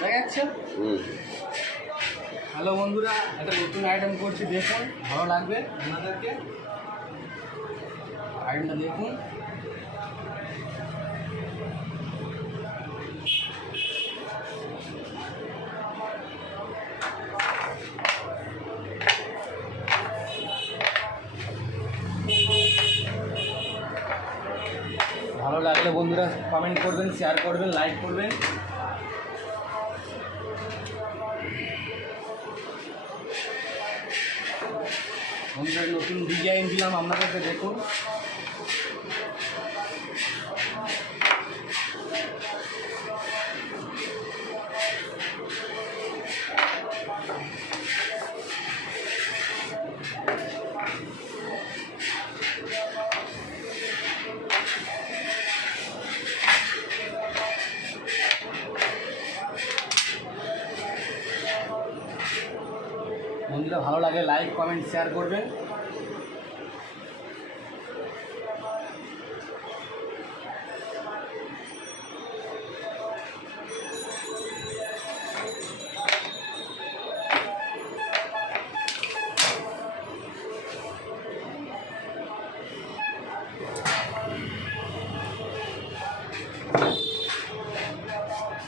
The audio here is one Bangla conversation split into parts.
দেখা যাচ্ছে। হ্যালো বন্ধুরা, একটা নতুন আইটেম করছি, দেখুন ভালো লাগবে আপনাদেরকে। আইটেমটা দেখুন। ভালো লাগলে বন্ধুরা কমেন্ট করবেন, শেয়ার করবেন, লাইক করবেন। বন্ধুরা নতুন ডিজাইন দিলাম আপনাদেরকে, দেখুন। বন্ধুরা ভালো লাগে লাইক কমেন্ট শেয়ার করবেন।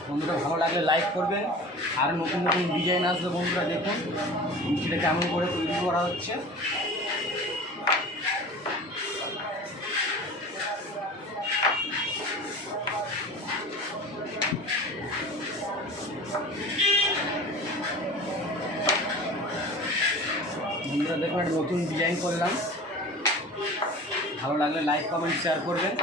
বন্ধুরা ভালো লাগলে লাইক করবেন। আর নতুন নতুন ডিজাইন আসবে বন্ধুরা, দেখুন সেটা কেমন করে তৈরি করা হচ্ছে। বন্ধুরা দেখুন একটা নতুন ডিজাইন করলাম, ভালো লাগলে লাইক কমেন্ট শেয়ার করবেন।